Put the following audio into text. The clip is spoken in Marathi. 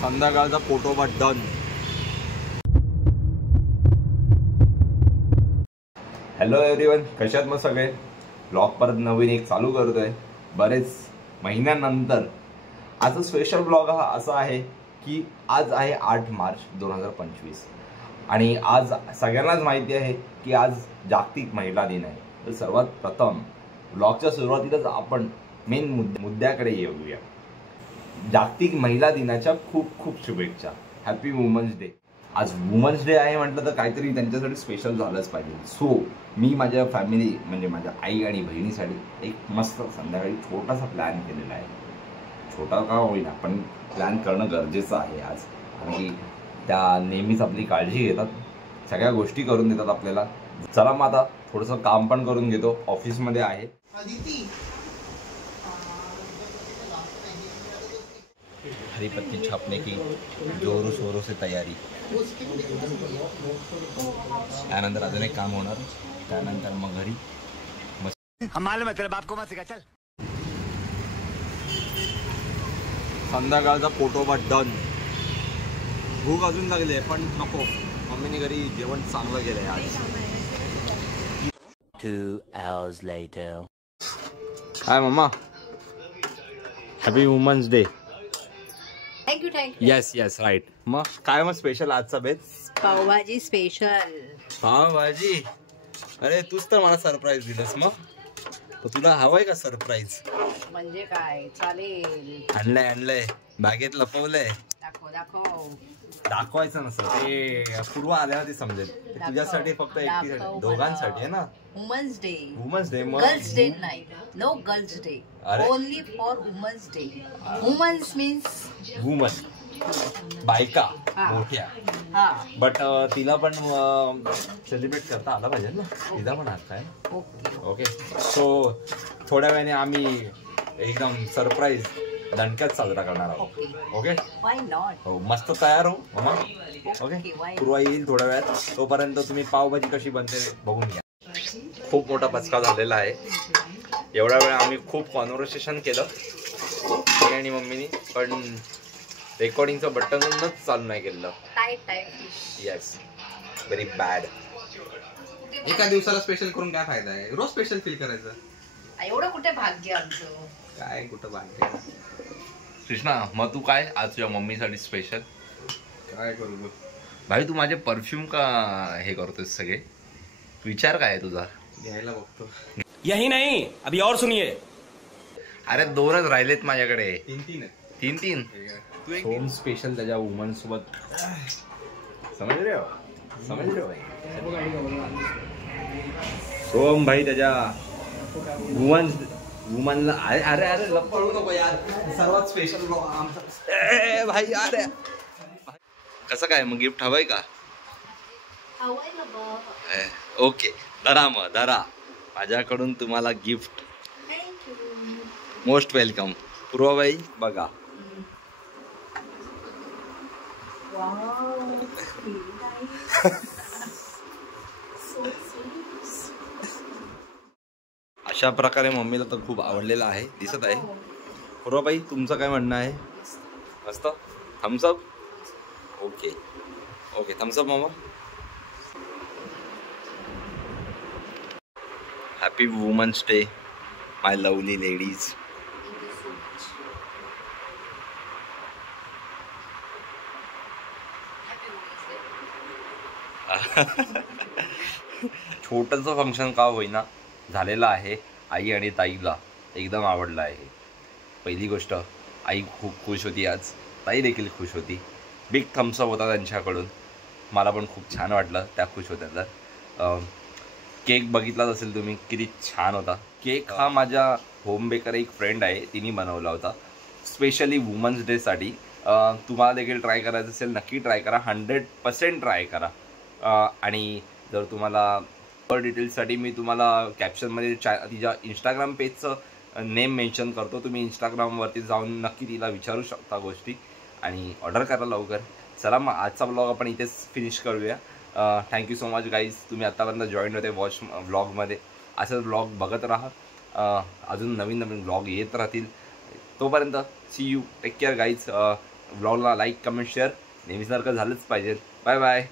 संध्याकाळचा पोटोबा डन. हॅलो एव्हरीवन, कशात मग सगळे. ब्लॉग परत नवीन एक चालू करतोय बरेच महिन्यानंतर. आजचा स्पेशल ब्लॉग हा असा आहे की आज आहे 8 मार्च 2025 आणि आज सगळ्यांनाच माहिती आहे की आज जागतिक महिला दिन आहे. तर सर्वात प्रथम ब्लॉगच्या सुरुवातीलाच आपण मेन मुद्द्याकडे येऊया. जागतिक महिला दिनाच्या खूप खूप शुभेच्छा. Happy women's day. आज वुमन्स डे आहे म्हटलं तर काहीतरी त्यांच्यासाठी स्पेशल झालंच पाहिजे. सो मी माझ्या फॅमिली म्हणजे माझ्या आई आणि बहिणीसाठी एक मस्त संध्याकाळी छोटासा प्लॅन केलेला आहे. छोटा का होईना पण प्लॅन करणं गरजेचं आहे आज. आणि त्या नेहमीच आपली काळजी घेतात, सगळ्या गोष्टी करून देतात आपल्याला. चला मग आता थोडंसं काम पण करून घेतो, ऑफिसमध्ये आहे. हरी पत्ती छापने की जोरों शोरों से तयारी. त्यानंतर अजून एक काम होणार, त्यानंतर मग घरी संध्याकाळचा पोटोबा डन. भूक अजून लागली आहे पण नको, मम्मीने घरी जेवण चांगलं केलंय आज. 2 hours later. हाय मम्मा, happy women's day. Thank you. Yes yes right. मग काय मग स्पेशल आजचा बेत? पावभाजी स्पेशल. पावभाजी? अरे तूच तर मला सरप्राईज दिलंस. मग तुला हवंय का सरप्राईज? म्हणजे काय चालेल. आणलंय बॅगेत लपवलंय. दाखव. दाखवायचं नसतं ते, पूर्व आल्यावर ते समजेल. तुझ्यासाठी फक्त एकटीसाठी, दोघांसाठी आहे ना. Women's day. Women's day girls day नाही. No girls day, only for women's day. Women means woman, बायका मोठ्या. बट तिला पण सेलिब्रेट करता आला पाहिजे ना, तिला पण हात काय. ओके. सो थोड्या वेळाने आम्ही एकदम सरप्राईज दणक्यात साजरा करणार आहोत. Okay, why not. हो, मस्त तयार हो मम्मा. ओके, पूर्वा येईल थोड्या वेळात. तोपर्यंत तुम्ही पावभाजी कशी बनते बघून घ्या. खूप मोठा पचका झालेला आहे. एवढ्या वेळा आम्ही खूप कॉन्व्हर्सेशन केलं मी आणि मम्मीनी, पण रेकॉर्डिंगचं बटनच चालू नाही केलं. Yes, very bad. एका दिवसाला स्पेशल करून काय फायदा आहे? रोज स्पेशल फील करायचं. एवढं कुठे भाग्य आमचं. काय कुठं भाग्य. कृष्णा, मग तू काय आज तुझ्या मम्मीसाठी स्पेशल काय करू भाई? तू माझे परफ्यूम का हे करतोस सगळे? विचार काय आहे तुझा? घ्यायला बघतो. यही नहीं, अभी और सुनिए. अरे 2च राहिलेत माझ्याकडे. 3 तू एक होम स्पेशल त्याच्या वुमन सोबत. समज रे भाई. सोम भाई त्याच्या वुमनला. अरे लपवू नको यार, सर्वात स्पेशल भाई. अरे कसं काय मग, गिफ्ट हवंय का? ओके, धरा मग धरा. माझ्याकडून तुम्हाला गिफ्ट. Most welcome. पूर्वाबाई बघा. अशा प्रकारे मम्मीला तर खूप आवडलेलं आहे, दिसत आहे. पूर्वाबाई, तुमचं काय म्हणणं आहे? मस्त. थम्सअप. ओके थम्सअप मामा. हॅपी वुमन्स डे माय लवली लेडीज. छोटंसं फंक्शन का होईना झालेलं आहे. आई आणि ताईला एकदम आवडलं आहे. पहिली गोष्ट, आई खूप खुश होती आज, ताई देखील खुश होती. बिग थम्सअप होता त्यांच्याकडून. मला पण खूप छान वाटलं, त्या खुश होत्या तर. केक बघितलाच असेल तुम्ही, किती छान होता केक. हा माझ्या होम बेकर एक फ्रेंड आहे, तिने बनवला होता स्पेशली वुमन्स डेसाठी. तुम्हाला देखील ट्राय करायचं असेल नक्की ट्राय करा, 100% ट्राय करा. आणि जर तुम्हाला डिटेल्ससाठी मी तुम्हाला कॅप्शनमध्ये तिच्या इंस्टाग्राम पेजचं नेम मेन्शन करतो. तुम्ही इंस्टाग्रामवरती जाऊन नक्की तिला विचारू शकता गोष्टी आणि ऑर्डर करा लवकर. चला मग आजचा ब्लॉग आपण इथेच फिनिश करूया. थँक्यू सो मच गाईज, तुम्ही आत्तापर्यंत जॉईन होते वॉच ब्लॉगमध्ये. असंच ब्लॉग बघत राहा, अजून नवीन नवीन ब्लॉग येत राहतील. तोपर्यंत see you, take care guys. ब्लॉगला लाईक कमेंट शेअर नेहमीसारखं झालंच पाहिजे. Bye bye.